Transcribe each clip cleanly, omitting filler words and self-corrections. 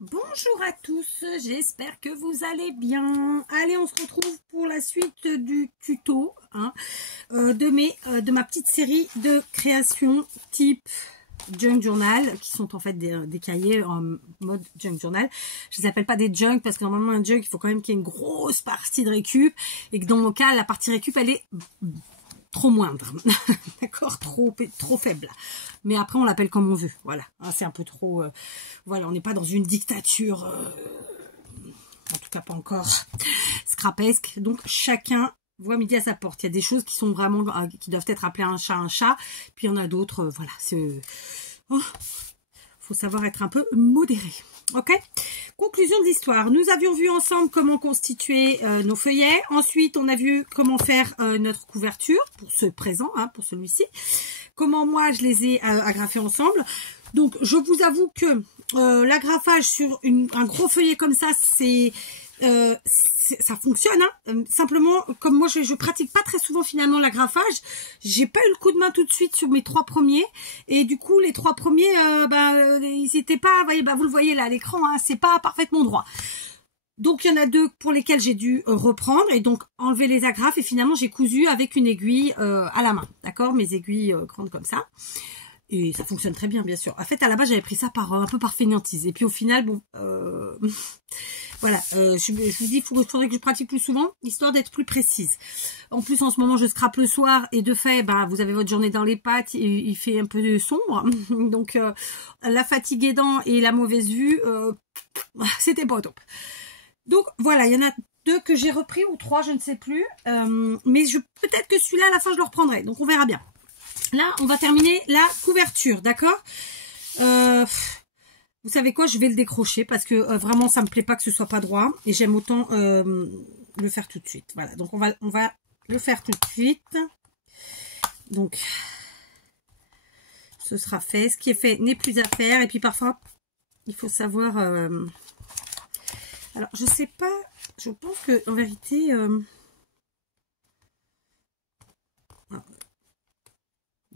Bonjour à tous, j'espère que vous allez bien. Allez, on se retrouve pour la suite du tuto de ma petite série de créations type junk journal, qui sont en fait des cahiers en mode junk journal. Je les appelle pas des junk parce que normalement un junk, il faut quand même qu'il y ait une grosse partie de récup et que dans mon cas, la partie récup, elle est trop moindre, d'accord, trop faible. Mais après, on l'appelle comme on veut, voilà. C'est un peu trop, voilà, on n'est pas dans une dictature, en tout cas pas encore scrapesque. Donc chacun voit midi à sa porte. Il y a des choses qui sont vraiment, qui doivent être appelées un chat. Puis il y en a d'autres, voilà, c'est, faut savoir être un peu modéré. Ok. Conclusion de l'histoire. Nous avions vu ensemble comment constituer nos feuillets. Ensuite, on a vu comment faire notre couverture pour ce présent, pour celui-ci. Comment moi, je les ai agrafés ensemble. Donc, je vous avoue que l'agrafage sur un gros feuillet comme ça, ça fonctionne. Simplement, comme moi, je pratique pas très souvent finalement l'agrafage, j'ai pas eu le coup de main tout de suite sur mes 3 premiers. Et du coup, les 3 premiers, ils étaient pas, vous le voyez là à l'écran, c'est pas parfaitement droit. Donc, il y en a 2 pour lesquels j'ai dû reprendre et donc enlever les agrafes. Et finalement, j'ai cousu avec une aiguille à la main. D'accord, mes aiguilles grandes comme ça. Et ça fonctionne très bien, bien sûr. En fait, à la base, j'avais pris ça un peu par fainéantise. Et puis au final, bon, voilà, je vous dis, il faudrait que je pratique plus souvent, histoire d'être plus précise. En plus, en ce moment, je scrape le soir et de fait, vous avez votre journée dans les pattes, et il fait un peu sombre. Donc, la fatigue aidant et la mauvaise vue, c'était pas au top. Donc, voilà, il y en a 2 que j'ai repris, ou 3, je ne sais plus. Mais peut-être que celui-là, à la fin, je le reprendrai. Donc, on verra bien. Là, on va terminer la couverture, d'accord? Vous savez quoi? Je vais le décrocher parce que vraiment, ça me plaît pas que ce soit pas droit. Et j'aime autant le faire tout de suite. Voilà, donc on va le faire tout de suite. Donc, ce sera fait. Ce qui est fait n'est plus à faire. Et puis parfois, il faut savoir... Alors, je sais pas, je pense que en vérité...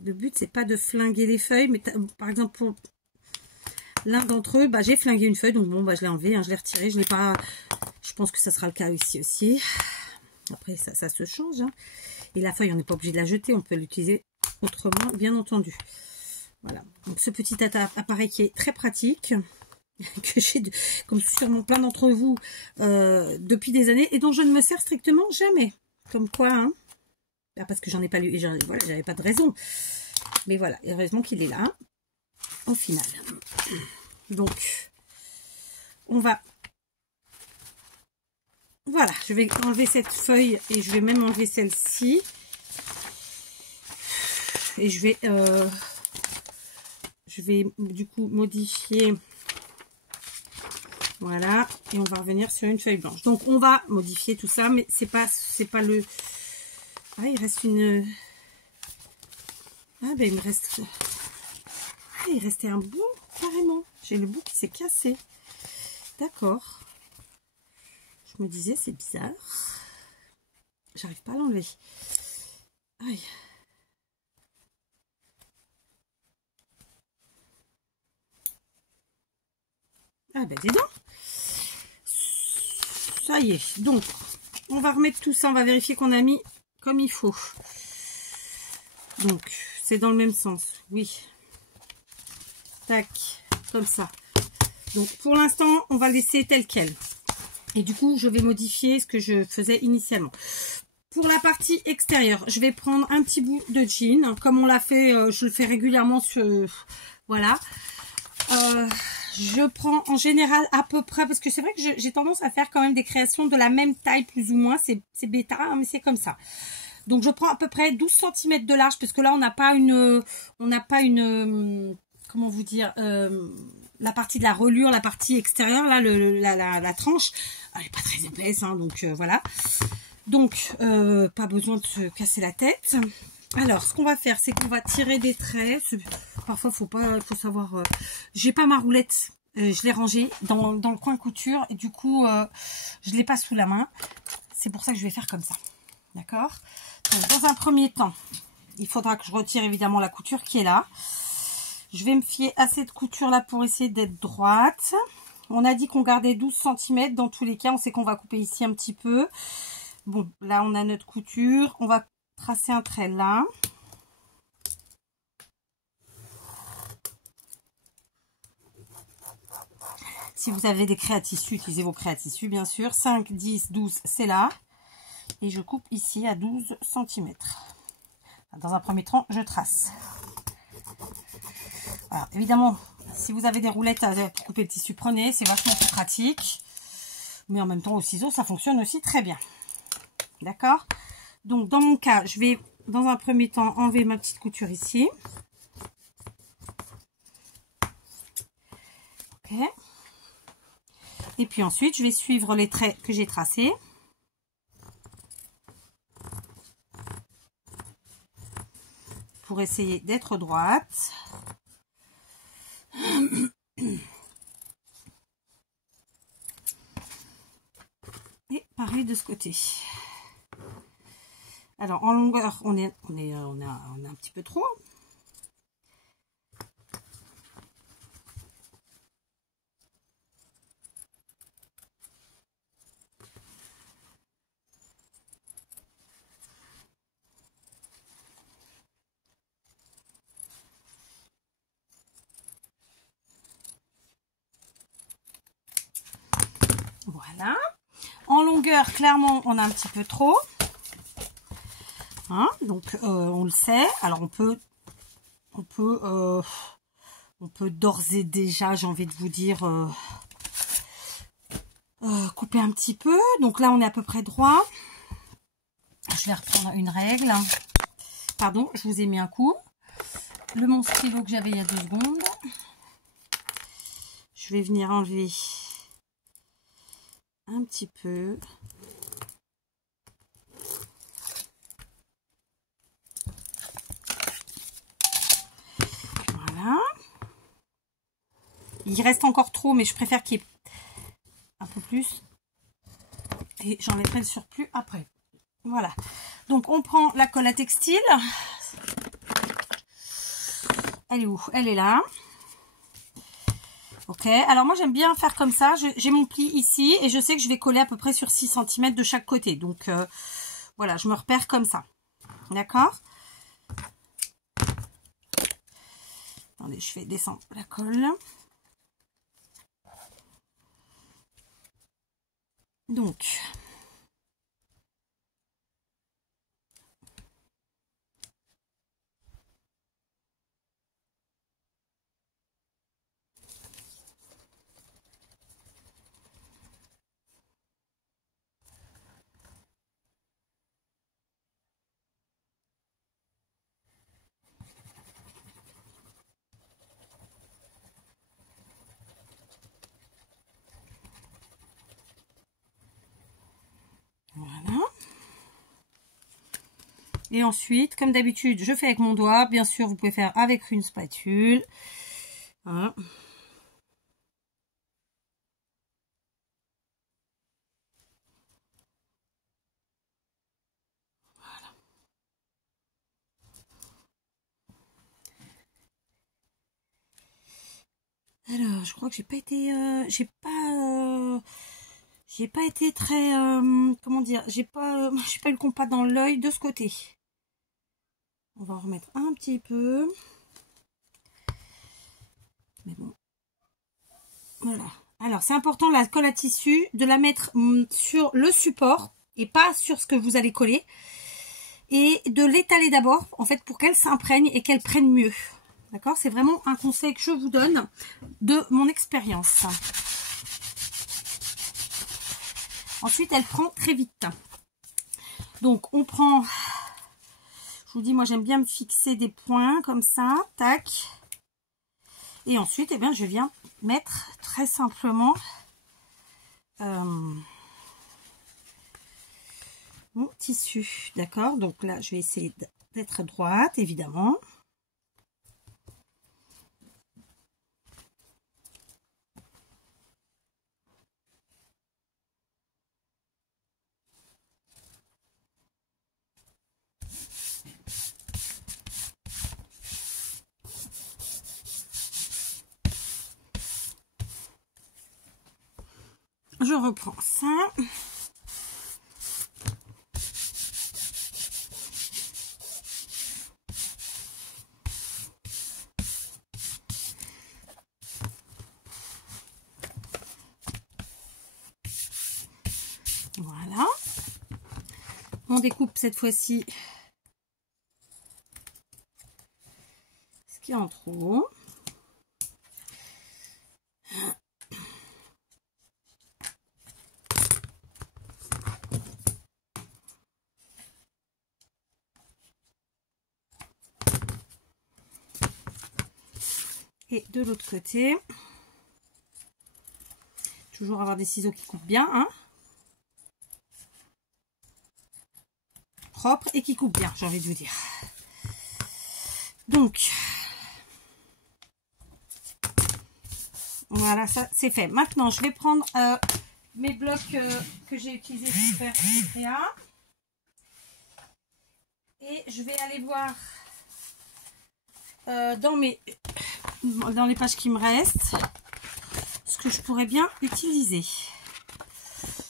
Le but, c'est pas de flinguer les feuilles, mais par exemple, pour l'un d'entre eux, j'ai flingué une feuille, donc bon, je l'ai enlevé, je l'ai retiré, je l'ai pas... Je pense que ça sera le cas ici aussi. Après, ça se change. Et la feuille, on n'est pas obligé de la jeter, on peut l'utiliser autrement, bien entendu. Voilà. Donc, ce petit appareil qui est très pratique, que j'ai, comme sûrement plein d'entre vous, depuis des années, et dont je ne me sers strictement jamais. Comme quoi, parce que j'en ai pas lu, et voilà, j'avais pas de raison. Mais voilà, heureusement qu'il est là, au final. Donc, on va... Voilà, je vais enlever cette feuille, et je vais même enlever celle-ci. Et je vais du coup modifier... Voilà, et on va revenir sur une feuille blanche. Donc, on va modifier tout ça, mais c'est pas le... Ah, il reste une... Ah, il me reste... Ah, il restait un bout, carrément. J'ai le bout qui s'est cassé. D'accord. Je me disais, c'est bizarre. J'arrive pas à l'enlever. Aïe. Ah, dis donc. Ça y est. Donc, on va remettre tout ça. On va vérifier qu'on a mis comme il faut. Donc, c'est dans le même sens. Oui. Tac. Comme ça. Donc, pour l'instant, on va laisser tel quel. Et du coup, je vais modifier ce que je faisais initialement. Pour la partie extérieure, je vais prendre un petit bout de jean. Comme on l'a fait, je le fais régulièrement sur... Voilà. Je prends en général à peu près, parce que c'est vrai que j'ai tendance à faire quand même des créations de la même taille plus ou moins, c'est bêta, mais c'est comme ça. Donc je prends à peu près 12 cm de large, parce que là on n'a pas une, comment vous dire, la partie de la reliure, la partie extérieure, là la tranche, elle n'est pas très épaisse, donc voilà. Donc pas besoin de se casser la tête. Alors, ce qu'on va faire, c'est qu'on va tirer des traits. Parfois, faut savoir... j'ai pas ma roulette. Je l'ai rangée dans le coin couture. Et du coup, je l'ai pas sous la main. C'est pour ça que je vais faire comme ça. D'accord? Dans un premier temps, il faudra que je retire évidemment la couture qui est là. Je vais me fier à cette couture là pour essayer d'être droite. On a dit qu'on gardait 12 cm. Dans tous les cas, on sait qu'on va couper ici un petit peu. Bon, là, on a notre couture. On va tracer un trait là. Si vous avez des craies à tissu, utilisez vos craies à tissu, bien sûr. 5, 10, 12, c'est là. Et je coupe ici à 12 cm. Dans un premier temps, je trace. Alors, évidemment, si vous avez des roulettes pour couper le tissu, prenez. C'est vachement plus pratique. Mais en même temps, au ciseau, ça fonctionne aussi très bien. D'accord? Donc, dans mon cas, je vais, dans un premier temps, enlever ma petite couture ici. Ok. Et puis ensuite, je vais suivre les traits que j'ai tracés. Pour essayer d'être droite. Et pareil de ce côté. Alors en longueur, on a un petit peu trop. Voilà. En longueur, clairement, on a un petit peu trop. Hein, donc, on le sait. Alors, on peut d'ores et déjà, j'ai envie de vous dire, couper un petit peu. Donc là, on est à peu près droit. Je vais reprendre une règle. Pardon, je vous ai mis un coup. Mon stylo que j'avais il y a 2 secondes. Je vais venir enlever un petit peu. Voilà. Il reste encore trop, mais je préfère qu'il y ait un peu plus. Et j'enlèverai le surplus après. Voilà. Donc, on prend la colle à textile. Elle est où? Elle est là. Ok. Alors, moi, j'aime bien faire comme ça. J'ai mon pli ici et je sais que je vais coller à peu près sur 6 cm de chaque côté. Donc, voilà, je me repère comme ça. D'accord? Attendez, je fais descendre la colle. Donc, voilà. Et ensuite, comme d'habitude, je fais avec mon doigt. Bien sûr, vous pouvez faire avec une spatule. Voilà. Alors, je crois que j'ai pas été très comment dire, j'ai pas eu le compas dans l'œil de ce côté. On va en remettre un petit peu. Mais bon. Voilà. Alors, c'est important la colle à tissu de la mettre sur le support et pas sur ce que vous allez coller. Et de l'étaler d'abord, en fait, pour qu'elle s'imprègne et qu'elle prenne mieux. D'accord? C'est vraiment un conseil que je vous donne de mon expérience. Ensuite, elle prend très vite. Donc, on prend... Je vous dis, moi, j'aime bien me fixer des points comme ça. Tac. Et ensuite, eh bien, je viens mettre très simplement mon tissu. D'accord? Donc là, je vais essayer d'être droite, évidemment. je reprends ça. Voilà. On découpe cette fois-ci ce qu'il y a en trop. Et de l'autre côté, toujours avoir des ciseaux qui coupent bien, hein. Propre et qui coupe bien, j'ai envie de vous dire. Donc, voilà, ça c'est fait. Maintenant, je vais prendre mes blocs que j'ai utilisés pour faire ce créa. Et je vais aller voir dans les pages qui me restent ce que je pourrais bien utiliser.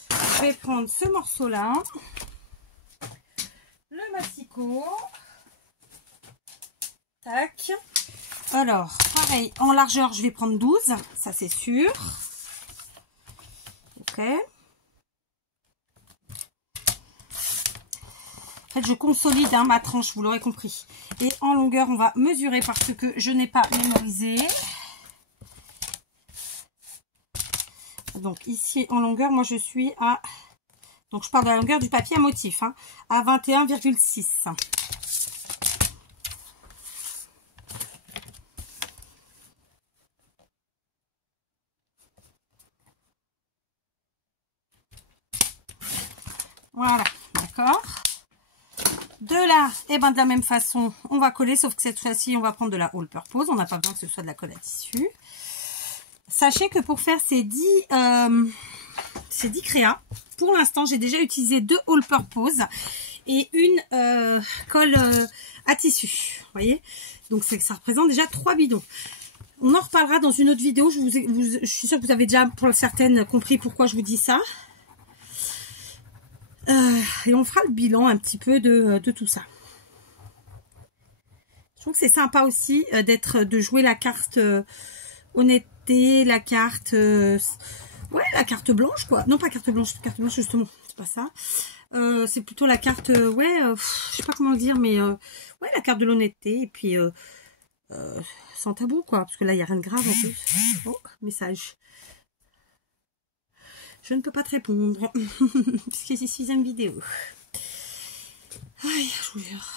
Je vais prendre ce morceau-là. Le massicot. Tac. Alors, pareil, en largeur, je vais prendre 12. Ça, c'est sûr. Ok. En fait, je consolide ma tranche, vous l'aurez compris. Et en longueur, on va mesurer parce que je n'ai pas mémorisé. Donc, ici, en longueur, moi, je suis à... Donc, je pars de la longueur du papier à motif, hein, à 21,6. Voilà, d'accord. De là, et ben de la même façon, on va coller, sauf que cette fois-ci, on va prendre de la all purpose. On n'a pas besoin que ce soit de la colle à tissu. Sachez que pour faire ces 10 créas, pour l'instant, j'ai déjà utilisé 2 all purpose et une colle à tissu. Vous voyez? Donc, ça représente déjà 3 bidons. On en reparlera dans une autre vidéo. Je suis sûre que vous avez déjà, pour certaines, compris pourquoi je vous dis ça. Et on fera le bilan un petit peu de tout ça. Je trouve que c'est sympa aussi de jouer la carte honnêteté, la carte ouais, la carte blanche quoi. Non, pas carte blanche justement, c'est pas ça. C'est plutôt la carte ouais, je sais pas comment le dire, mais ouais, la carte de l'honnêteté et puis sans tabou quoi, parce que là il y a rien de grave en plus. Oh, message. Je ne peux pas te répondre puisque c'est ici une vidéo. Aïe, je vous jure.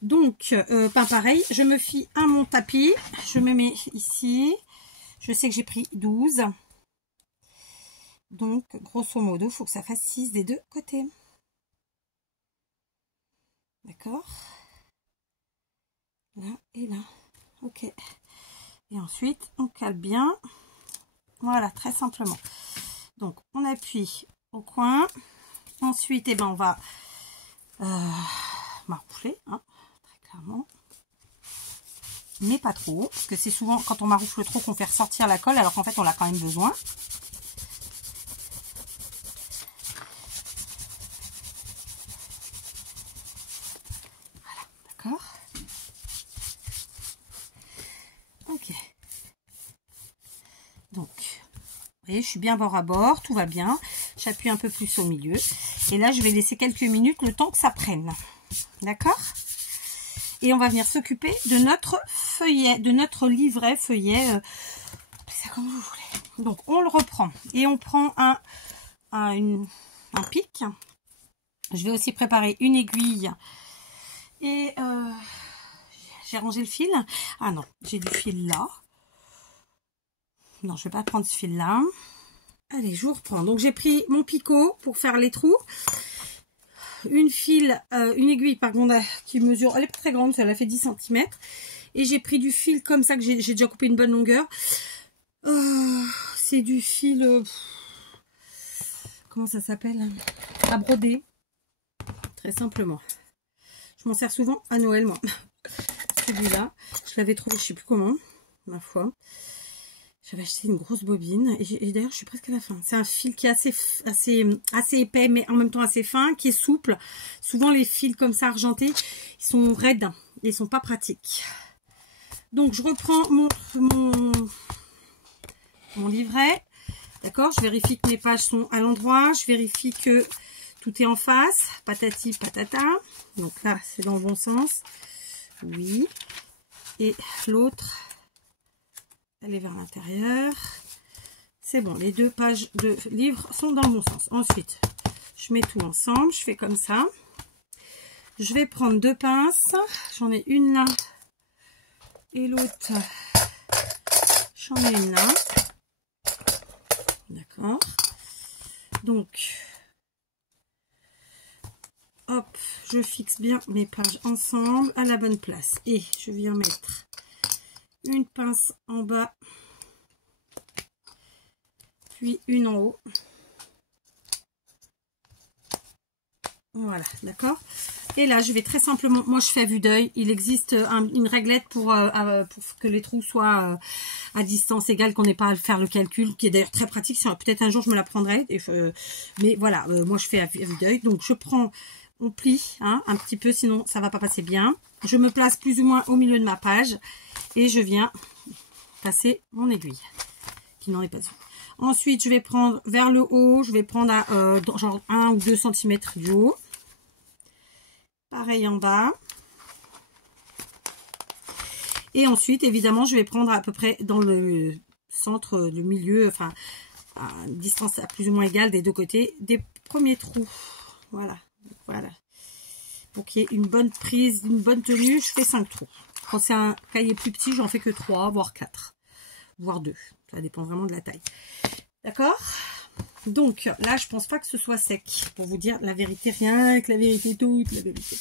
Donc, pareil, je me fie à mon tapis. Je me mets ici. Je sais que j'ai pris 12. Donc, grosso modo, il faut que ça fasse 6 des deux côtés. D'accord? Là et là. Ok. Et ensuite, on cale bien. Voilà, très simplement. Donc, on appuie au coin. Ensuite, eh ben, on va maroufler, hein, très clairement. Mais pas trop, parce que c'est souvent quand on maroufle trop qu'on fait ressortir la colle, alors qu'en fait, on l'a quand même besoin. Voilà, d'accord. Ok. Donc, vous voyez, je suis bien bord à bord, tout va bien. J'appuie un peu plus au milieu. Et là, je vais laisser quelques minutes le temps que ça prenne. D'accord? Et on va venir s'occuper de notre feuillet, de notre livret feuillet. Appelez ça comme vous voulez. Donc, on le reprend. Et on prend un pic. Je vais aussi préparer une aiguille. Et j'ai rangé le fil. Ah non, j'ai du fil là. Non, je ne vais pas prendre ce fil-là. Allez, je vous reprends. Donc, j'ai pris mon picot pour faire les trous. Une aiguille, pardon, qui mesure, elle est pas très grande, elle a fait 10 cm. Et j'ai pris du fil comme ça, que j'ai déjà coupé une bonne longueur. C'est du fil... comment ça s'appelle? À broder. Très simplement. Je m'en sers souvent à Noël, moi. Celui-là, je l'avais trouvé, je sais plus comment, ma foi. j'avais acheté une grosse bobine et d'ailleurs je suis presque à la fin. C'est un fil qui est assez épais mais en même temps assez fin, qui est souple. Souvent les fils comme ça argentés, ils sont raides et ils sont pas pratiques. Donc je reprends mon livret. D'accord, je vérifie que mes pages sont à l'endroit. Je vérifie que tout est en face. Patati patata. Donc là, c'est dans le bon sens. Oui. Et l'autre, elle est vers l'intérieur. C'est bon, les deux pages de livre sont dans le bon sens. Ensuite, je mets tout ensemble. Je fais comme ça. Je vais prendre deux pinces. J'en ai une là. Et l'autre, j'en ai une là. D'accord. Donc, hop, je fixe bien mes pages ensemble à la bonne place. Et je viens mettre une pince en bas, puis une en haut. Voilà, d'accord. Et là, je vais très simplement, moi je fais à vue d'œil. Il existe une réglette pour que les trous soient à distance égale, qu'on n'ait pas à faire le calcul, qui est d'ailleurs très pratique. Peut-être un jour je me la prendrai. Mais voilà, moi je fais à vue d'œil. Donc je prends, on plie un petit peu, sinon ça va pas passer bien. Je me place plus ou moins au milieu de ma page et je viens passer mon aiguille, qui n'en est pas une. Ensuite, je vais prendre vers le haut, je vais prendre à genre 1 ou 2 cm du haut. Pareil en bas. Et ensuite, évidemment, je vais prendre à peu près dans le centre, le milieu, enfin, à une distance à plus ou moins égale des deux côtés, des premiers trous. Voilà, voilà. Pour qu'il y ait une bonne prise, une bonne tenue, je fais 5 trous. Quand c'est un cahier plus petit, j'en fais que 3, voire 4, voire 2. Ça dépend vraiment de la taille. D'accord? Donc là, je pense pas que ce soit sec. Pour vous dire la vérité, rien que la vérité, toute la vérité.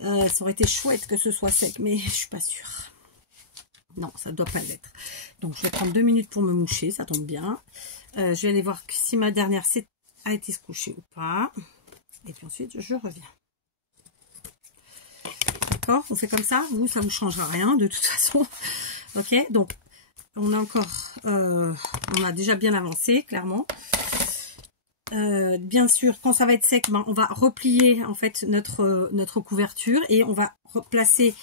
Ça aurait été chouette que ce soit sec, mais je suis pas sûre. Non, ça doit pas l'être. Donc je vais prendre 2 minutes pour me moucher, ça tombe bien. Je vais aller voir si ma dernière a été se coucher ou pas. Et puis ensuite, je reviens. D'accord? On fait comme ça. Vous, ça vous changera rien de toute façon. Ok? Donc, on a encore... on a déjà bien avancé, clairement. Bien sûr, quand ça va être sec, ben, on va replier en fait notre couverture et on va replacer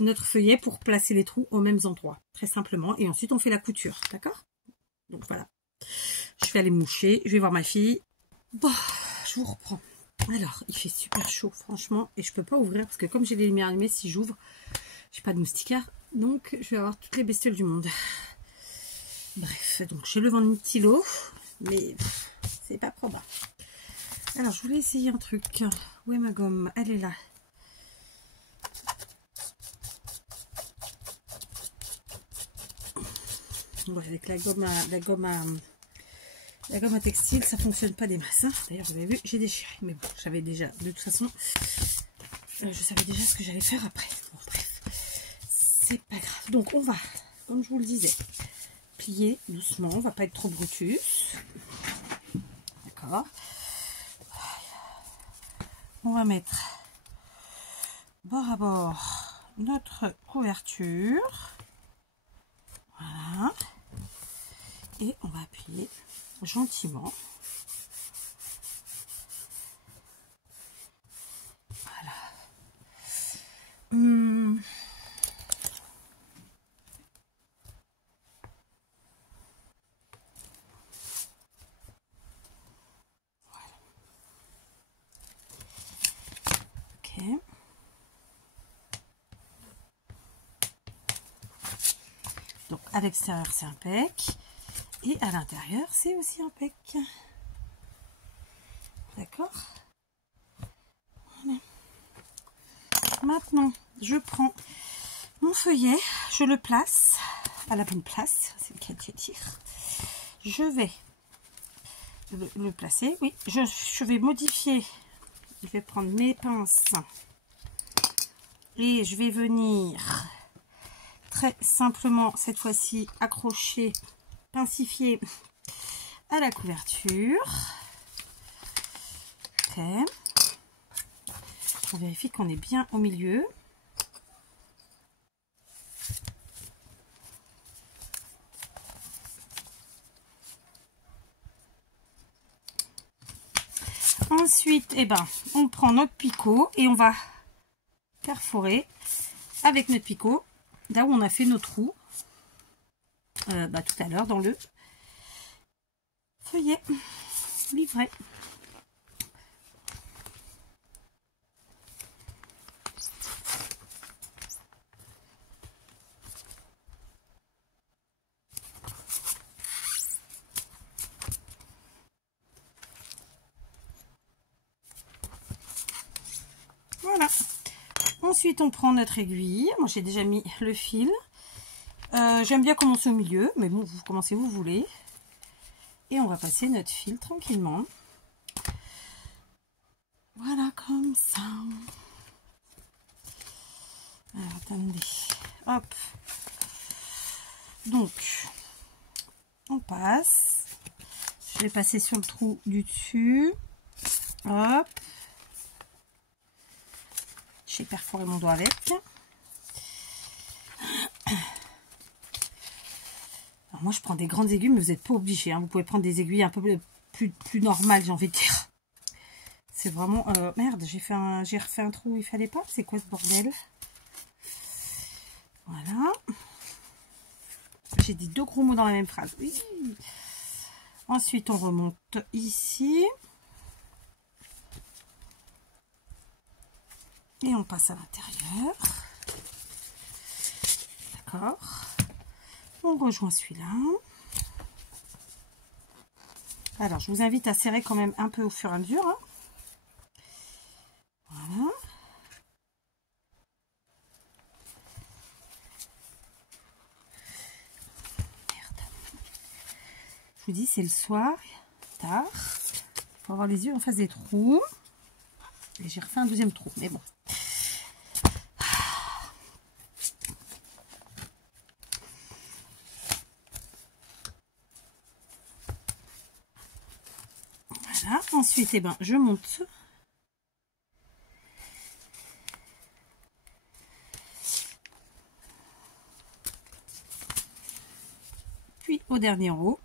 notre feuillet pour placer les trous aux mêmes endroits, très simplement. Et ensuite, on fait la couture, d'accord? Donc voilà. Je vais aller moucher, je vais voir ma fille. Bon, je vous reprends. Alors, il fait super chaud, franchement, et je peux pas ouvrir parce que comme j'ai les lumières allumées, si j'ouvre, j'ai pas de moustiquaire, donc je vais avoir toutes les bestioles du monde. Bref, donc j'ai le ventilo, mais c'est pas probable. Alors, je voulais essayer un truc. Où est ma gomme? Elle est là. Ouais, avec la gomme à textile, ça fonctionne pas des masses. Hein. D'ailleurs, vous avez vu, j'ai déchiré. Mais bon, j'avais déjà, de toute façon, je savais déjà ce que j'allais faire après. Bon, bref, c'est pas grave. Donc, on va, comme je vous le disais, plier doucement. On va pas être trop brutus. D'accord. On va mettre bord à bord notre couverture. Voilà. Et on va appuyer gentiment. Voilà. Voilà. Ok. Donc à l'extérieur c'est impec. Et à l'intérieur, c'est aussi impec. D'accord? Voilà. Maintenant, je prends mon feuillet, je le place à la bonne place, c'est le cas de dire. Je vais le placer, oui, je vais modifier, je vais prendre mes pinces et je vais venir très simplement, cette fois-ci, accrocher, pincifier à la couverture. Ok. On vérifie qu'on est bien au milieu. Ensuite, eh ben, on prend notre picot et on va perforer avec notre picot là où on a fait notre trou tout à l'heure dans le feuillet livré. Voilà. Ensuite, on prend notre aiguille. Moi, j'ai déjà mis le fil. J'aime bien commencer au milieu, mais bon, vous commencez où vous voulez. Et on va passer notre fil tranquillement. Voilà, comme ça. Alors, attendez. Hop. Donc, on passe. Je vais passer sur le trou du dessus. Hop. J'ai perforé mon doigt avec. Alors moi, je prends des grandes aiguilles, mais vous n'êtes pas obligé. Hein. Vous pouvez prendre des aiguilles un peu plus normales, j'ai envie de dire. C'est vraiment... merde, j'ai refait un trou où il fallait pas. C'est quoi ce bordel? Voilà. J'ai dit 2 gros mots dans la même phrase. Oui. Ensuite, on remonte ici. Et on passe à l'intérieur. D'accord. On rejoint celui-là. Alors, je vous invite à serrer quand même un peu au fur et à mesure. Hein. Voilà. Merde. Je vous dis, c'est le soir, tard. Il faut avoir les yeux en face des trous. Et j'ai refait un deuxième trou, mais bon. Voilà. Ensuite, eh ben, je monte. Puis au dernier rang.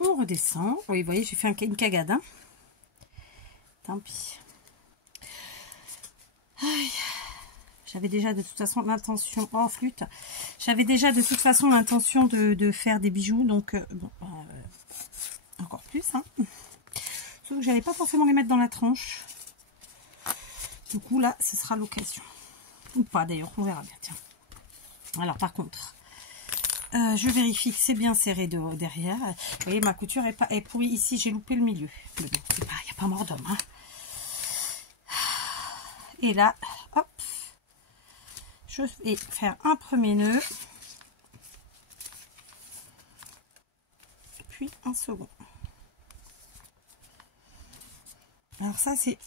On redescend. Oui, vous voyez, j'ai fait une cagade. Hein. Tant pis. J'avais déjà de toute façon l'intention... Oh, flûte. J'avais déjà de toute façon l'intention de faire des bijoux. Donc, bon, encore plus. Hein. Sauf que j'allais pas forcément les mettre dans la tranche. Du coup, là, ce sera l'occasion. Ou pas, d'ailleurs. On verra bien. Tiens. Alors, par contre... je vérifie que c'est bien serré derrière. Vous voyez, ma couture est pourrie. Ici, j'ai loupé le milieu. Mais bon, il n'y a pas mort d'homme. Hein. Et là, hop, je vais faire un premier nœud. Puis un second. Alors ça, c'est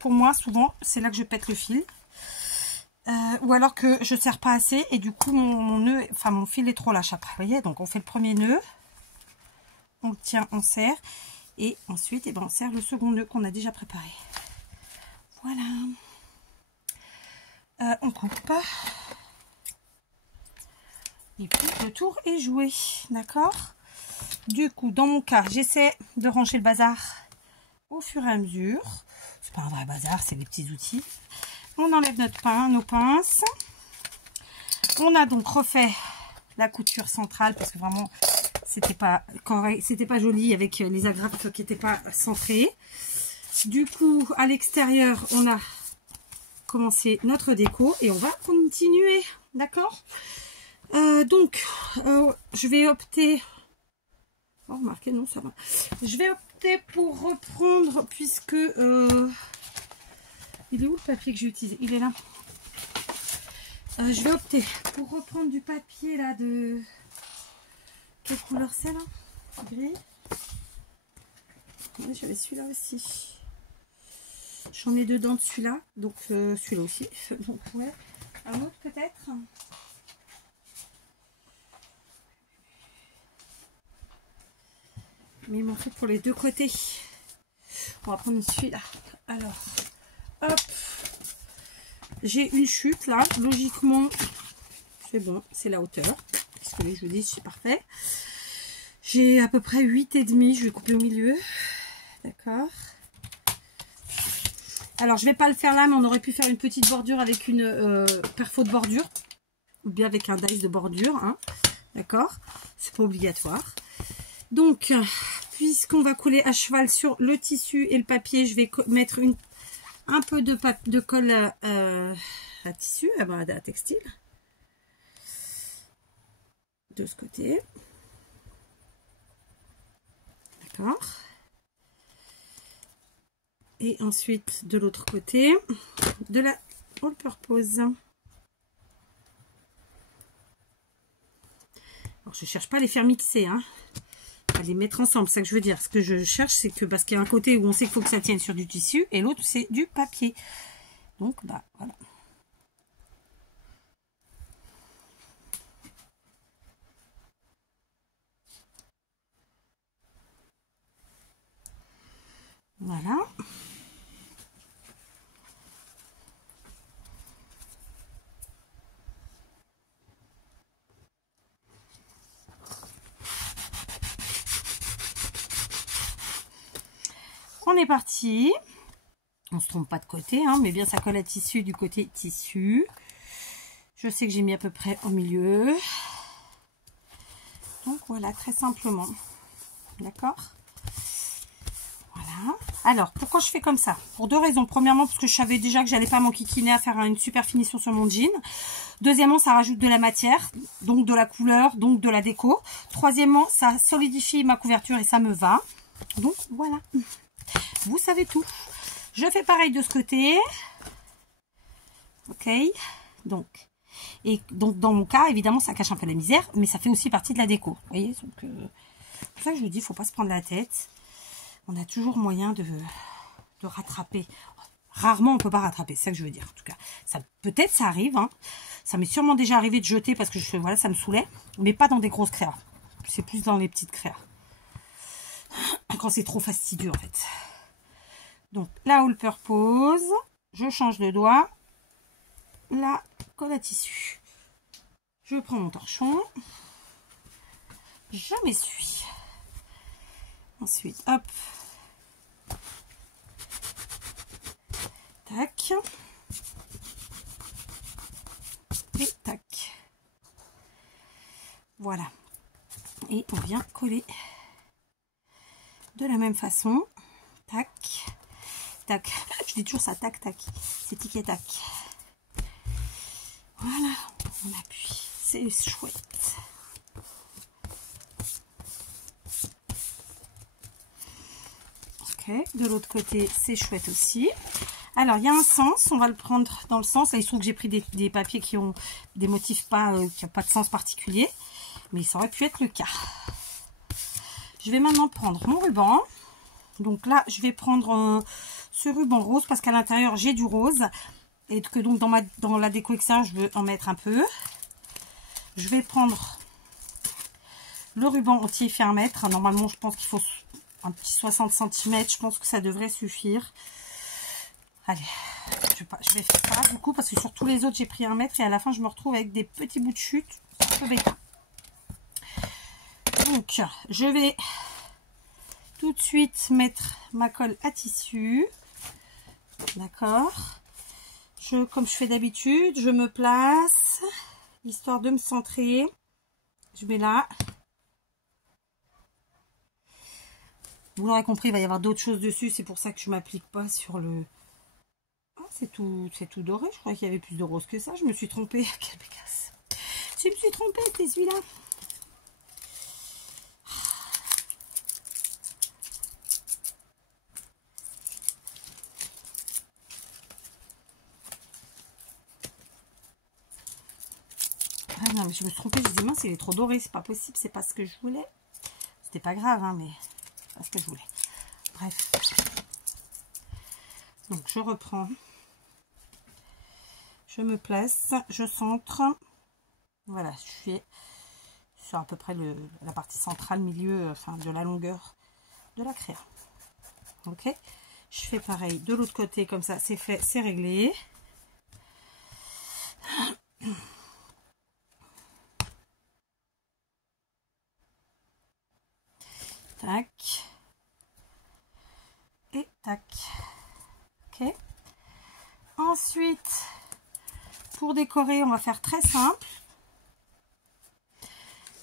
pour moi, souvent, c'est là que je pète le fil. Ou alors que je ne serre pas assez et du coup mon nœud, enfin mon fil est trop lâche après. Vous voyez, donc on fait le premier nœud, on le tient, on serre et ensuite on serre le second nœud qu'on a déjà préparé. Voilà. On coupe et puis le tour est joué, d'accord. Du coup, dans mon cas, j'essaie de ranger le bazar au fur et à mesure. C'est pas un vrai bazar, c'est des petits outils. On enlève nos pinces. On a donc refait la couture centrale parce que vraiment c'était pas correct, c'était pas joli avec les agrafes qui n'étaient pas centrées. Du coup, à l'extérieur, on a commencé notre déco et on va continuer, d'accord. Je vais opter. Oh, remarquez, non, ça va. Je vais opter pour reprendre puisque il est où le papier que j'ai utilisé? Il est là. Je vais opter pour reprendre du papier là de... Quelle couleur c'est là? Gris. Ouais, j'avais celui-là aussi. J'en ai dedans de celui-là. Donc celui-là aussi. Donc ouais. Un autre peut-être. Mais il m'en fait pour les deux côtés. On va prendre celui-là. Alors, hop. j'ai une chute là, logiquement, c'est bon, c'est la hauteur, puisque je vous dis, c'est parfait. J'ai à peu près 8,5, je vais couper au milieu, d'accord. Alors, je vais pas le faire là, mais on aurait pu faire une petite bordure avec une perfo de bordure, ou bien avec un dice de bordure, hein, d'accord. C'est pas obligatoire. Donc, puisqu'on va coller à cheval sur le tissu et le papier, je vais mettre un peu de colle à tissu, à textile, de ce côté, d'accord. Et ensuite de l'autre côté, de la all purpose. Alors, je cherche pas à les faire mixer, hein, à les mettre ensemble, c'est ça que je veux dire. Ce que je cherche, c'est que parce qu'il y a un côté où on sait qu'il faut que ça tienne sur du tissu et l'autre c'est du papier. Donc bah voilà. Voilà. On est parti. On se trompe pas de côté, hein, mais bien ça colle à tissu du côté tissu. Je sais que j'ai mis à peu près au milieu. Donc voilà, très simplement. D'accord? Voilà. Alors, pourquoi je fais comme ça? Pour deux raisons. Premièrement, parce que je savais déjà que j'allais pas m'enquiquiner à faire une super finition sur mon jean. Deuxièmement, ça rajoute de la matière, donc de la couleur, donc de la déco. Troisièmement, ça solidifie ma couverture et ça me va. Donc voilà. Vous savez tout. Je fais pareil de ce côté. Ok. Donc, dans mon cas, évidemment, ça cache un peu la misère, mais ça fait aussi partie de la déco. Vous voyez, donc, c'est pour ça que je vous dis, il ne faut pas se prendre la tête. On a toujours moyen de rattraper. Rarement, on ne peut pas rattraper. C'est ça que je veux dire, en tout cas. Peut-être, ça arrive. Hein. Ça m'est sûrement déjà arrivé de jeter parce que voilà, ça me saoulait. Mais pas dans des grosses créas. C'est plus dans les petites créas. Quand c'est trop fastidieux, en fait. Donc, la all purpose. Je change de doigt. La colle à tissu. Je prends mon torchon. Je m'essuie. Ensuite, hop. Tac. Et tac. Voilà. Et on vient coller de la même façon. Tac. Tac. Je dis toujours ça, tac, tac. C'est tic et tac. Voilà. On appuie. C'est chouette. Ok. De l'autre côté, c'est chouette aussi. Alors, il y a un sens, on va le prendre dans le sens. Là, il se trouve que j'ai pris des papiers qui ont des motifs qui n'ont pas de sens particulier. Mais ça aurait pu être le cas. Je vais maintenant prendre mon ruban. Donc là, je vais prendre ce ruban rose parce qu'à l'intérieur, j'ai du rose. Et que donc, dans la déco extérieure, je veux en mettre un peu. Je vais prendre le ruban entier fait 1 mètre. Normalement, je pense qu'il faut un petit 60 cm. Je pense que ça devrait suffire. Allez, je vais faire ça du coup parce que sur tous les autres j'ai pris 1 mètre et à la fin je me retrouve avec des petits bouts de chute. C'est un peu bêta. Donc je vais tout de suite mettre ma colle à tissu. D'accord. Comme je fais d'habitude, je me place histoire de me centrer. Je mets là. Vous l'aurez compris, il va y avoir d'autres choses dessus. C'est pour ça que je ne m'applique pas sur le... C'est tout doré. Je croyais qu'il y avait plus de rose que ça. Je me suis trompée. Quelle bécasse. Je me suis trompée, c'était celui-là. Ah non, mais je me suis trompée. Je dis mince, il est trop doré. C'est pas possible. C'est pas ce que je voulais. C'était pas grave, hein, mais c'est pas ce que je voulais. Bref. Donc, je reprends. Je me place, je centre. Voilà, je suis sur à peu près la partie centrale, milieu, enfin de la longueur de la créa. Ok, je fais pareil de l'autre côté, comme ça c'est fait, c'est réglé. pour décorer, on va faire très simple.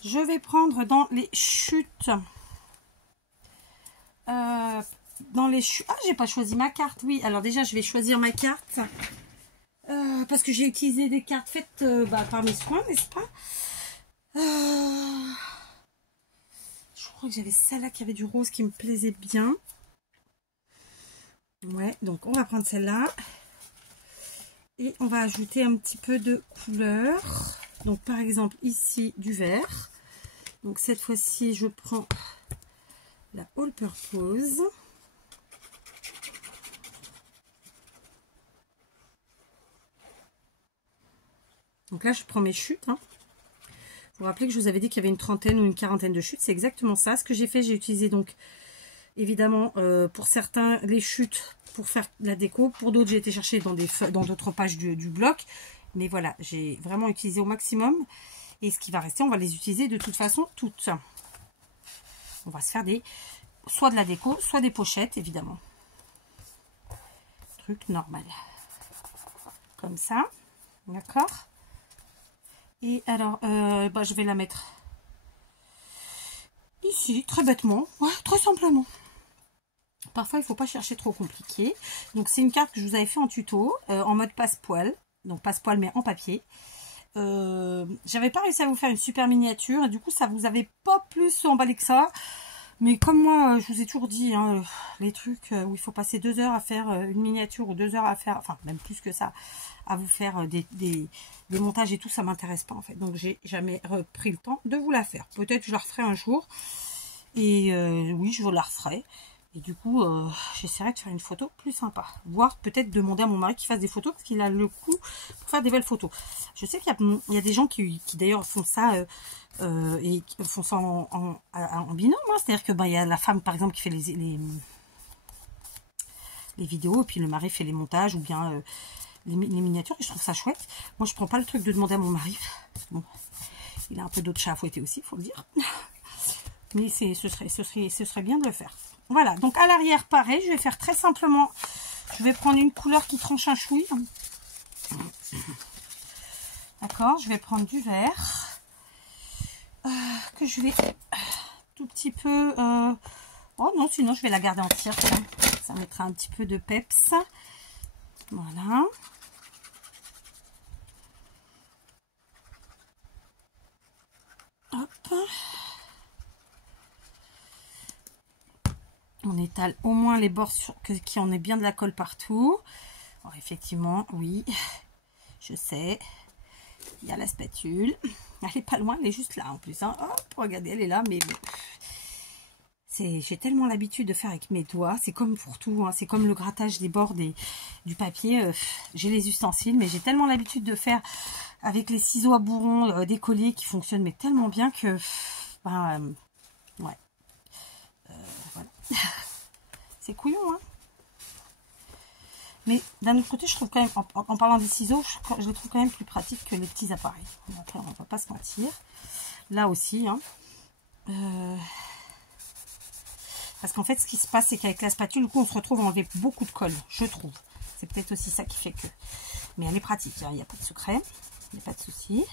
Je vais prendre dans les chutes. Dans les chutes. Ah, j'ai pas choisi ma carte. Oui, alors déjà, je vais choisir ma carte. Parce que j'ai utilisé des cartes faites par mes soins, n'est-ce pas? Je crois que j'avais celle-là qui avait du rose qui me plaisait bien. Ouais, donc on va prendre celle-là. Et on va ajouter un petit peu de couleur. Donc par exemple ici du vert. Donc cette fois-ci je prends la All Purpose. Donc là je prends mes chutes. Vous vous rappelez que je vous avais dit qu'il y avait une trentaine ou une quarantaine de chutes. C'est exactement ça. Ce que j'ai fait, j'ai utilisé donc évidemment pour certains les chutes pour faire la déco. Pour d'autres j'ai été chercher dans d'autres pages du bloc. Mais voilà, j'ai vraiment utilisé au maximum. Et ce qui va rester, on va les utiliser de toute façon toutes. On va se faire soit de la déco, soit des pochettes, évidemment. Truc normal. Comme ça. D'accord. Et alors, je vais la mettre ici, très bêtement. Ouais, très simplement. Parfois, il ne faut pas chercher trop compliqué. Donc, c'est une carte que je vous avais fait en tuto, en mode passe-poil. Donc, passe-poil, mais en papier. J'avais pas réussi à vous faire une super miniature et du coup ça vous avait pas plus emballé que ça, mais comme moi je vous ai toujours dit les trucs où il faut passer 2 heures à faire une miniature ou 2 heures à faire, enfin même plus que ça, à vous faire des montages et tout, ça m'intéresse pas en fait, donc j'ai jamais repris le temps de vous la faire. Peut-être je la referai un jour et oui je vous la referai. Et du coup, j'essaierai de faire une photo plus sympa. Voire peut-être demander à mon mari qu'il fasse des photos parce qu'il a le coup pour faire des belles photos. Je sais qu'il y a des gens qui d'ailleurs font ça et font ça en binôme. C'est-à-dire que il y a la femme par exemple qui fait les vidéos et puis le mari fait les montages ou bien les miniatures. Et je trouve ça chouette. Moi, je prends pas le truc de demander à mon mari. Bon, il a un peu d'autres chats à fouetter aussi, il faut le dire. Mais ce serait bien de le faire. Voilà, donc à l'arrière, pareil, je vais faire très simplement, je vais prendre une couleur qui tranche un chouï. D'accord, je vais prendre du vert, que je vais tout petit peu, oh non, sinon je vais la garder entière, ça mettra un petit peu de peps. Voilà. Hop. On étale au moins les bords qui en ait bien de la colle partout. Alors, effectivement, oui, je sais. Il y a la spatule. Elle n'est pas loin, elle est juste là en plus. Hop, regardez, elle est là, mais bon. J'ai tellement l'habitude de faire avec mes doigts. C'est comme pour tout, c'est comme le grattage des bords du papier. J'ai les ustensiles, mais j'ai tellement l'habitude de faire avec les ciseaux à bourron décollés qui fonctionnent mais tellement bien que... ouais. Voilà. C'est couillon, mais d'un autre côté, je trouve quand même, en parlant des ciseaux, je les trouve quand même plus pratiques que les petits appareils. Après, on va pas se mentir. Là aussi, parce qu'en fait, ce qui se passe, c'est qu'avec la spatule, du coup, on se retrouve à enlever beaucoup de colle, je trouve. C'est peut-être aussi ça qui fait que... Mais elle est pratique, il n'y a pas de secret, il n'y a pas de souci.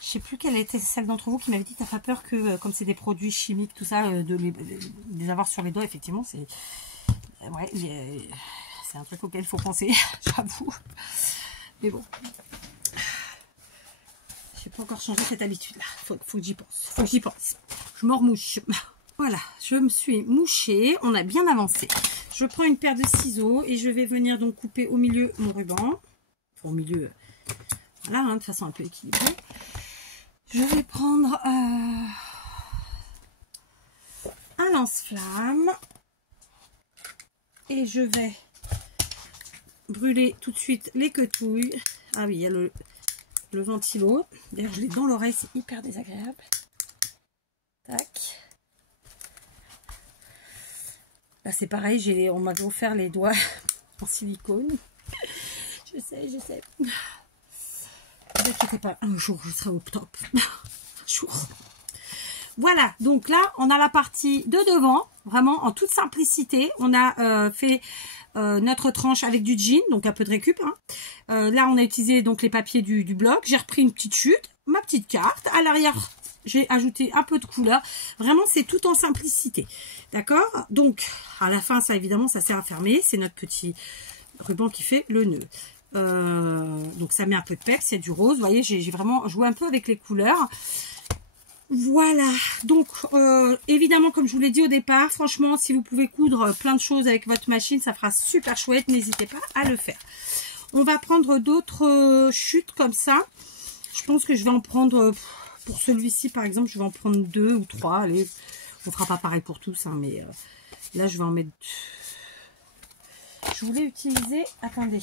Je sais plus quelle était celle d'entre vous qui m'avait dit t'as pas peur que comme c'est des produits chimiques tout ça de les avoir sur les doigts. Effectivement c'est c'est un truc auquel il faut penser. J'avoue, mais bon, j'ai pas encore changé cette habitude là, faut que j'y pense, je me remouche. Voilà, je me suis mouchée, on a bien avancé. Je prends une paire de ciseaux et je vais venir donc couper au milieu mon ruban, enfin, au milieu, voilà, de façon un peu équilibrée. Je vais prendre un lance-flamme et je vais brûler tout de suite les quetouilles. Ah oui, il y a le ventilo. D'ailleurs, je l'ai dans l'oreille, c'est hyper désagréable. Tac. Là, c'est pareil, on m'avait offert les doigts en silicone. Je sais. Ne vous inquiétez pas, un jour je serai au top. Un jour. Voilà, donc là on a la partie de devant, vraiment en toute simplicité. On a fait notre tranche avec du jean, donc un peu de récup. Hein. Là, on a utilisé donc les papiers du bloc. J'ai repris une petite chute, ma petite carte. À l'arrière, j'ai ajouté un peu de couleur. Vraiment, c'est tout en simplicité. D'accord? Donc, à la fin, ça, évidemment, ça sert à fermer. C'est notre petit ruban qui fait le nœud. Donc, ça met un peu de peps, il y a du rose. Vous voyez, j'ai vraiment joué un peu avec les couleurs. Voilà, donc évidemment, comme je vous l'ai dit au départ, franchement, si vous pouvez coudre plein de choses avec votre machine, ça fera super chouette, n'hésitez pas à le faire. On va prendre d'autres chutes comme ça. Je pense que je vais en prendre, pour celui-ci par exemple, je vais en prendre 2 ou 3. Allez, on fera pas pareil pour tous, hein, mais là je vais en mettre... Je voulais utiliser, attendez...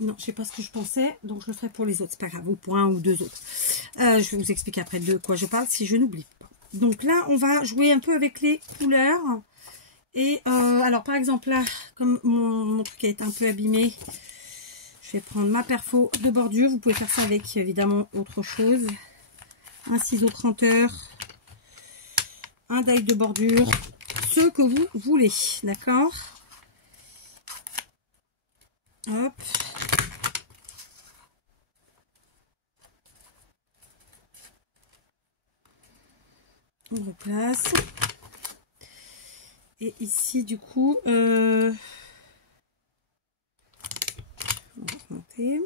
Non, je sais pas ce que je pensais, donc je le ferai pour les autres, c'est pas grave, ou pour un ou deux autres. Je vais vous expliquer après de quoi je parle, si je n'oublie pas. Donc là, on va jouer un peu avec les couleurs. Et alors, par exemple, là, comme mon truc est un peu abîmé, je vais prendre ma perfo de bordure. Vous pouvez faire ça avec, évidemment, autre chose. Un ciseau cranteur, un die de bordure, ce que vous voulez, d'accord? Hop. On replace. Et ici, du coup, on va remonter.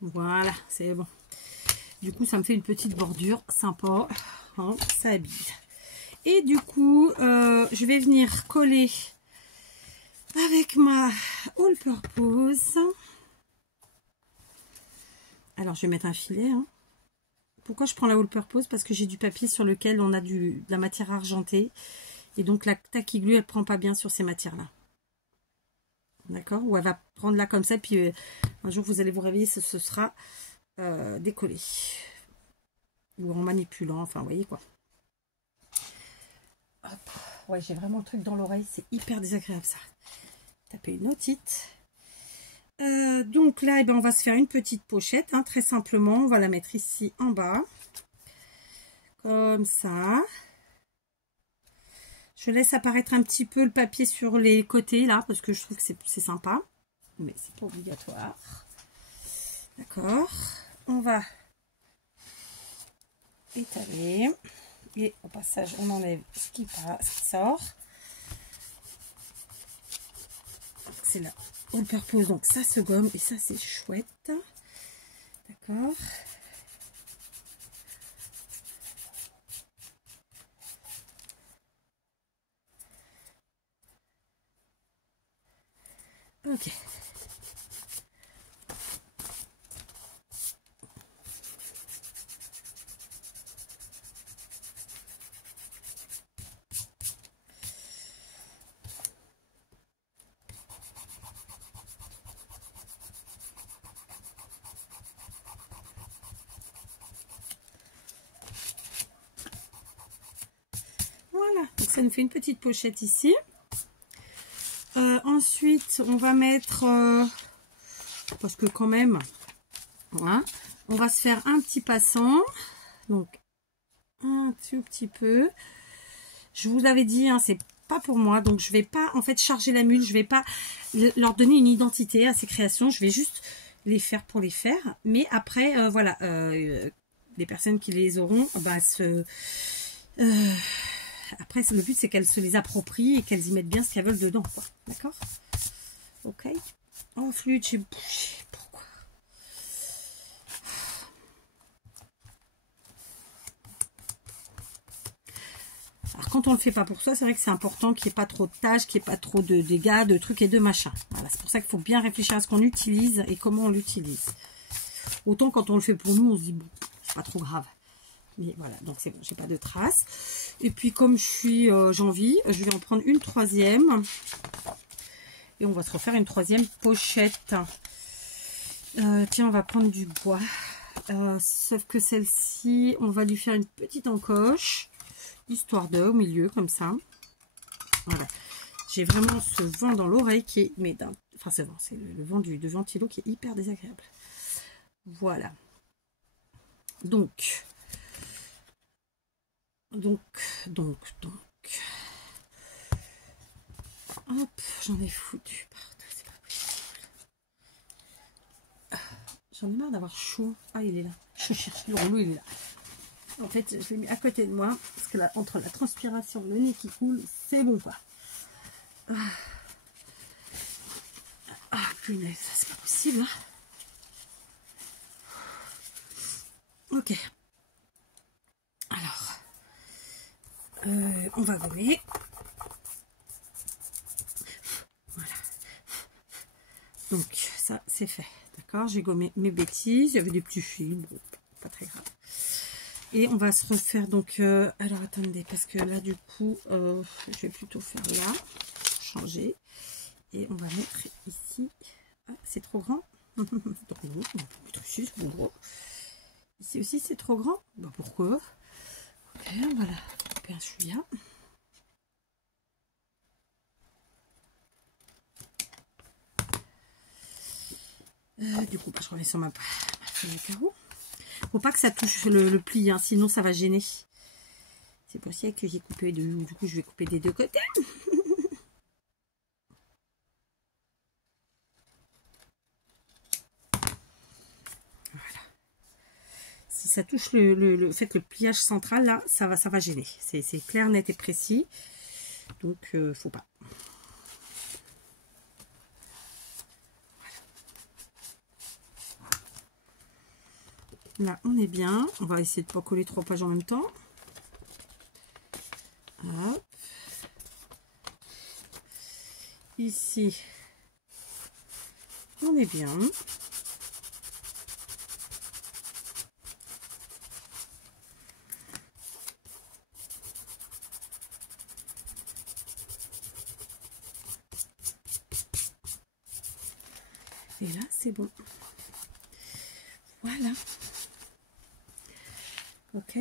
Voilà, c'est bon. Du coup, ça me fait une petite bordure sympa. Hein, ça habille. Et du coup, je vais venir coller avec ma all purpose. Alors, je vais mettre un filet. Hein. Pourquoi je prends la all purpose? Parce que j'ai du papier sur lequel on a de la matière argentée. Et donc, la tacky glue, elle prend pas bien sur ces matières-là. D'accord? Ou elle va prendre là comme ça. Puis, un jour, vous allez vous réveiller, ce sera décollé. Ou en manipulant. Enfin, vous voyez quoi. Hop. Ouais, j'ai vraiment le truc dans l'oreille. C'est hyper désagréable, ça. Taper une otite. Donc là, eh ben, on va se faire une petite pochette, hein, très simplement. On va la mettre ici en bas. Comme ça. Je laisse apparaître un petit peu le papier sur les côtés, là, parce que je trouve que c'est sympa. Mais c'est pas obligatoire. D'accord. On va étaler. Et au passage, on enlève ce qui sort. C'est là. On purpose, donc ça se gomme et ça c'est chouette. D'accord. Ok. Voilà, donc ça nous fait une petite pochette ici. Ensuite, on va mettre, parce que quand même, voilà, on va se faire un petit passant. Donc, un tout petit peu. Je vous l'avais dit, hein, c'est pas pour moi. Donc, je vais pas, en fait, charger la mule. Je vais pas leur donner une identité à ces créations. Je vais juste les faire pour les faire. Mais après, voilà, les personnes qui les auront, bah, après, le but, c'est qu'elles se les approprient et qu'elles y mettent bien ce qu'elles veulent dedans, quoi. D'accord? Ok. Oh, flûte, j'ai bouché. Pourquoi? Alors, quand on le fait pas pour soi, c'est vrai que c'est important qu'il n'y ait pas trop de tâches, qu'il n'y ait pas trop de dégâts, de trucs et de machins. Voilà, c'est pour ça qu'il faut bien réfléchir à ce qu'on utilise et comment on l'utilise. Autant quand on le fait pour nous, on se dit, bon, c'est pas trop grave. Mais voilà, donc c'est bon, j'ai pas de traces. Et puis comme j'ai envie, je vais en prendre une troisième. Et on va se refaire une troisième pochette. Tiens, on va prendre du bois. Sauf que celle-ci, on va lui faire une petite encoche. Histoire de, au milieu, comme ça. Voilà. J'ai vraiment ce vent dans l'oreille qui est... Mais enfin, ce vent, c'est le vent de ventilo qui est hyper désagréable. Voilà. Donc. Hop, j'en ai foutu partout, c'est pas possible. J'en ai marre d'avoir chaud. Ah, il est là. Je cherche le rouleau, il est là. En fait, je l'ai mis à côté de moi, parce que là, entre la transpiration, le nez qui coule, c'est bon, quoi. Ah, punaise, c'est pas possible, hein. Ok. Alors, on va gommer. Voilà. Donc, ça, c'est fait. D'accord, j'ai gommé mes bêtises. Il y avait des petits fils, bon, pas très grave. Et on va se refaire donc... alors, attendez, parce que là, du coup, je vais plutôt faire là, changer. Et on va mettre ici. Ah, c'est trop grand. Donc, non, on va mettre ici, c'est bon gros. Ici aussi, c'est trop grand. Bah, pourquoi? Ok, voilà. Couper un chouïa. Du coup, je reviens sur ma feuille de carreau. Faut pas que ça touche le pli, hein, sinon ça va gêner. C'est pour ça que j'ai coupé du coup, je vais couper des deux côtés. Voilà. Si ça touche le pliage central, là, ça va gêner. C'est clair, net et précis. Donc, faut pas. Là, on est bien. On va essayer de ne pas coller 3 pages en même temps. Hop. Ici, on est bien. Et là, c'est bon. Voilà. Ok.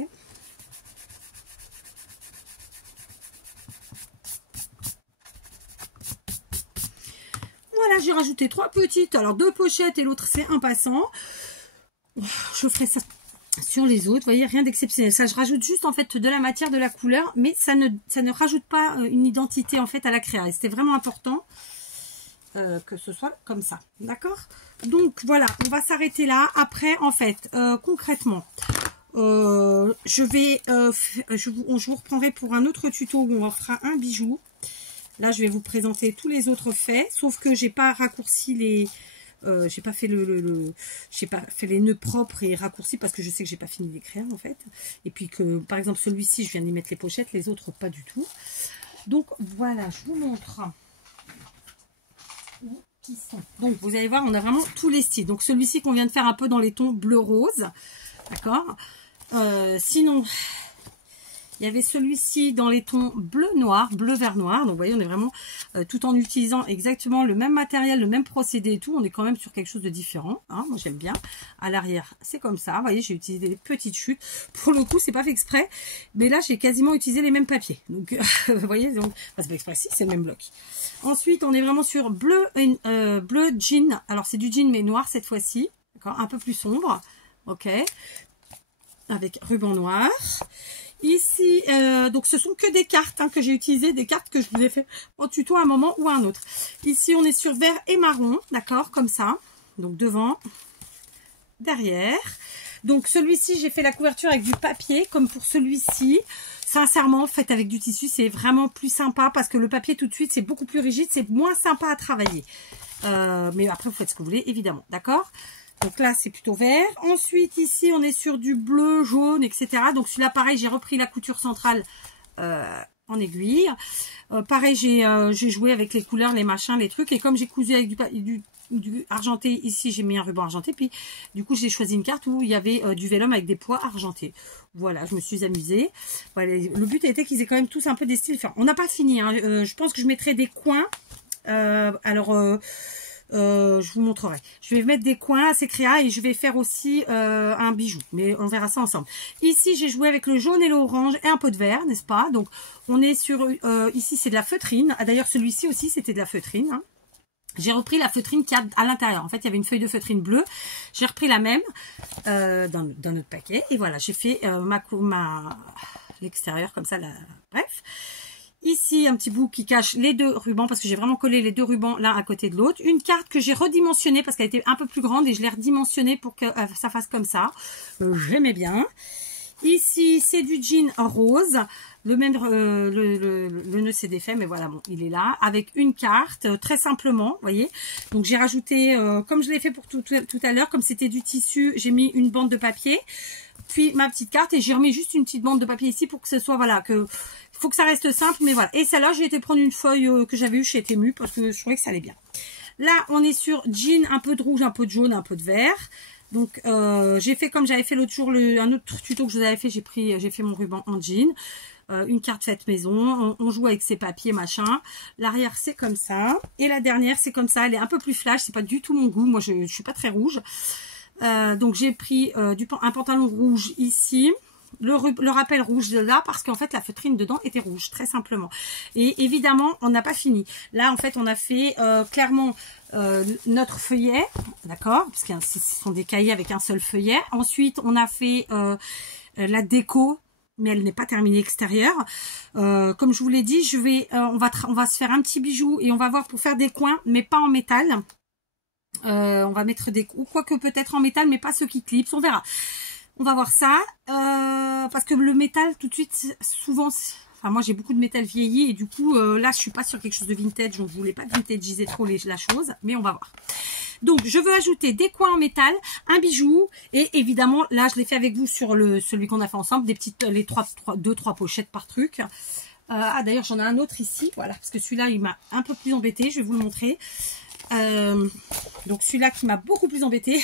Voilà, j'ai rajouté 3 petites. Alors 2 pochettes et l'autre c'est un passant. Je ferai ça sur les autres. Vous voyez, rien d'exceptionnel. Ça, je rajoute juste en fait de la matière, de la couleur, mais ça ne rajoute pas une identité en fait à la créa. Et c'était vraiment important que ce soit comme ça. D'accord? Donc voilà, on va s'arrêter là. Après, en fait, concrètement, je vous reprendrai pour un autre tuto où on fera un bijou. Là, je vais vous présenter tous les autres faits, sauf que j'ai pas raccourci les, j'ai pas fait j'ai pas fait les nœuds propres et raccourcis parce que je sais que j'ai pas fini d'écrire en fait. Et puis que, par exemple, celui-ci, je viens d'y mettre les pochettes, les autres pas du tout. Donc voilà, je vous montre où ils sont. Donc vous allez voir, on a vraiment tous les styles. Donc celui-ci qu'on vient de faire un peu dans les tons bleu-rose, d'accord. Sinon, il y avait celui-ci dans les tons bleu-noir, bleu-vert-noir. Donc, vous voyez, on est vraiment tout en utilisant exactement le même matériel, le même procédé et tout. On est quand même sur quelque chose de différent. Hein. Moi, j'aime bien. À l'arrière, c'est comme ça. Vous voyez, j'ai utilisé des petites chutes. Pour le coup, c'est pas fait exprès. Mais là, j'ai quasiment utilisé les mêmes papiers. Donc, vous voyez, donc, c'est pas exprès, si, c'est le même bloc. Ensuite, on est vraiment sur bleu jean. Alors, c'est du jean, mais noir cette fois-ci. D'accord, un peu plus sombre. Ok. Avec ruban noir. Ici, donc ce sont que des cartes hein, que j'ai utilisées, des cartes que je vous ai fait en tuto à un moment ou à un autre. Ici, on est sur vert et marron, d'accord, comme ça. Donc devant, derrière. Donc celui-ci, j'ai fait la couverture avec du papier, comme pour celui-ci. Sincèrement, faites avec du tissu, c'est vraiment plus sympa parce que le papier tout de suite, c'est beaucoup plus rigide, c'est moins sympa à travailler. Mais après, vous faites ce que vous voulez, évidemment, d'accord ? Donc là, c'est plutôt vert. Ensuite, ici, on est sur du bleu, jaune, etc. Donc celui-là, pareil, j'ai repris la couture centrale en aiguille. Pareil, j'ai joué avec les couleurs, les machins, les trucs. Et comme j'ai cousu avec du argenté, ici, j'ai mis un ruban argenté. Puis, du coup, j'ai choisi une carte où il y avait du vélum avec des pois argentés. Voilà, je me suis amusée. Voilà, le but était qu'ils aient quand même tous un peu des styles différents. On n'a pas fini. Hein. Je pense que je mettrai des coins. Je vous montrerai. Je vais mettre des coins à ces créas et je vais faire aussi un bijou. Mais on verra ça ensemble. Ici, j'ai joué avec le jaune et l'orange et un peu de vert, n'est-ce pas? Donc, on est sur... ici, c'est de la feutrine. Ah, d'ailleurs, celui-ci aussi, c'était de la feutrine. Hein. j'ai repris la feutrine qu'il y a à l'intérieur. En fait, il y avait une feuille de feutrine bleue. J'ai repris la même dans notre paquet. Et voilà, j'ai fait l'extérieur comme ça. Bref. Ici, un petit bout qui cache les deux rubans parce que j'ai vraiment collé les deux rubans l'un à côté de l'autre. Une carte que j'ai redimensionnée parce qu'elle était un peu plus grande et je l'ai redimensionnée pour que ça fasse comme ça. J'aimais bien. Ici, c'est du jean rose. Le même, le nœud s'est défait, mais voilà, bon, il est là. Avec une carte, très simplement, vous voyez. Donc, j'ai rajouté, comme je l'ai fait pour tout à l'heure, comme c'était du tissu, j'ai mis une bande de papier. Puis, ma petite carte, et j'ai remis juste une petite bande de papier ici pour que ce soit, voilà, faut que ça reste simple, mais voilà. Et celle-là, j'ai été prendre une feuille que j'avais eue chez Temu parce que je trouvais que ça allait bien. Là, on est sur jean, un peu de rouge, un peu de jaune, un peu de vert. Donc, j'ai fait comme j'avais fait l'autre jour, un autre tuto que je vous avais fait, j'ai fait mon ruban en jean. Une carte faite maison, on joue avec ses papiers, machin. L'arrière, c'est comme ça. Et la dernière, c'est comme ça. Elle est un peu plus flash, c'est pas du tout mon goût. Moi, je suis pas très rouge. Donc, j'ai pris un pantalon rouge ici. Le rappel rouge de là, parce qu'en fait, la feutrine dedans était rouge, très simplement. Et évidemment, on n'a pas fini. Là, en fait, on a fait clairement notre feuillet, d'accord, parce que ce sont des cahiers avec un seul feuillet. Ensuite, on a fait la déco, mais elle n'est pas terminée extérieure. Comme je vous l'ai dit, on va se faire un petit bijou et on va voir pour faire des coins, mais pas en métal. On va mettre ou quoique peut-être en métal, mais pas ceux qui clipsent, on verra. On va voir ça, parce que le métal, tout de suite, souvent, enfin moi j'ai beaucoup de métal vieilli et du coup, là je suis pas sur quelque chose de vintage, je ne voulais pas vintagiser trop la chose, mais on va voir. Donc je veux ajouter des coins en métal, un bijou, et évidemment, là je l'ai fait avec vous sur celui qu'on a fait ensemble, des petites, deux, trois pochettes par truc. Ah d'ailleurs j'en ai un autre ici, voilà, parce que celui-là il m'a un peu plus embêté, je vais vous le montrer. Donc celui-là qui m'a beaucoup plus embêté.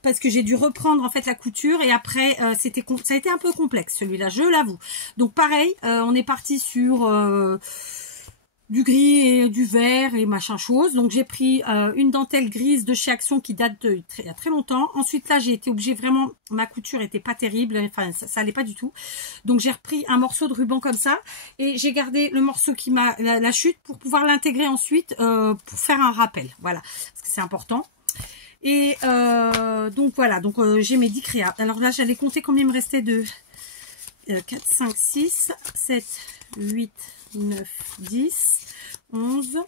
Parce que j'ai dû reprendre en fait la couture et après ça a été un peu complexe celui-là, je l'avoue. Donc pareil, on est parti sur du gris et du vert et machin chose. Donc j'ai pris une dentelle grise de chez Action qui date il y a très longtemps. Ensuite là j'ai été obligée vraiment, ma couture était pas terrible, enfin ça allait pas du tout. Donc j'ai repris un morceau de ruban comme ça et j'ai gardé le morceau qui m'a la chute pour pouvoir l'intégrer ensuite pour faire un rappel. Voilà, parce que c'est important. Et donc voilà, donc j'ai mes 10 créas. Alors là, j'allais compter combien il me restait de 4, 5, 6, 7, 8, 9, 10, 11,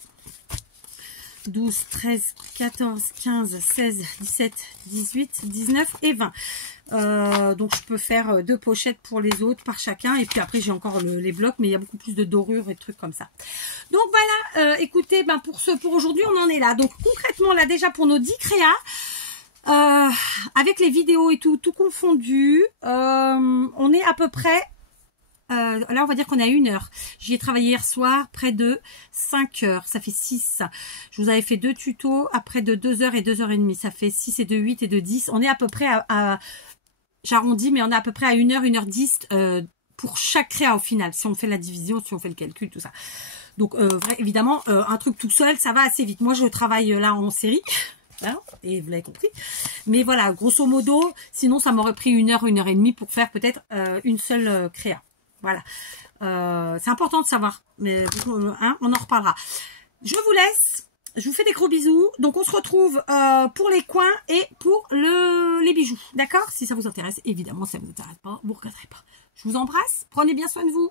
12, 13, 14, 15, 16, 17, 18, 19 et 20. Donc je peux faire 2 pochettes pour les autres par chacun. Et puis après, j'ai encore les blocs, mais il y a beaucoup plus de dorures et de trucs comme ça. Donc voilà, écoutez, ben pour aujourd'hui, on en est là. Donc concrètement, là déjà pour nos 10 créas, avec les vidéos et tout confondu, on est à peu près... là on va dire qu'on est à 1 heure. J'y ai travaillé hier soir près de 5 heures, ça fait 6. Je vous avais fait 2 tutos après de 2 heures et 2 heures et demie, ça fait 6 et de 8 et de 10. On est à peu près à j'arrondis, mais on est à peu près à 1 heure, 1 heure 10 pour chaque créa au final, si on fait la division, si on fait le calcul, tout ça. Donc évidemment, un truc tout seul, ça va assez vite. Moi je travaille là en série. Voilà, et vous l'avez compris. Mais voilà, grosso modo, sinon ça m'aurait pris 1 heure, 1 heure et demie pour faire peut-être une seule créa. Voilà, c'est important de savoir, mais hein, on en reparlera. Je vous laisse, je vous fais des gros bisous. Donc on se retrouve pour les coins et pour les bijoux, d'accord? Si ça vous intéresse, évidemment, si ça ne vous intéresse pas, vous ne regretterez pas. Je vous embrasse, prenez bien soin de vous.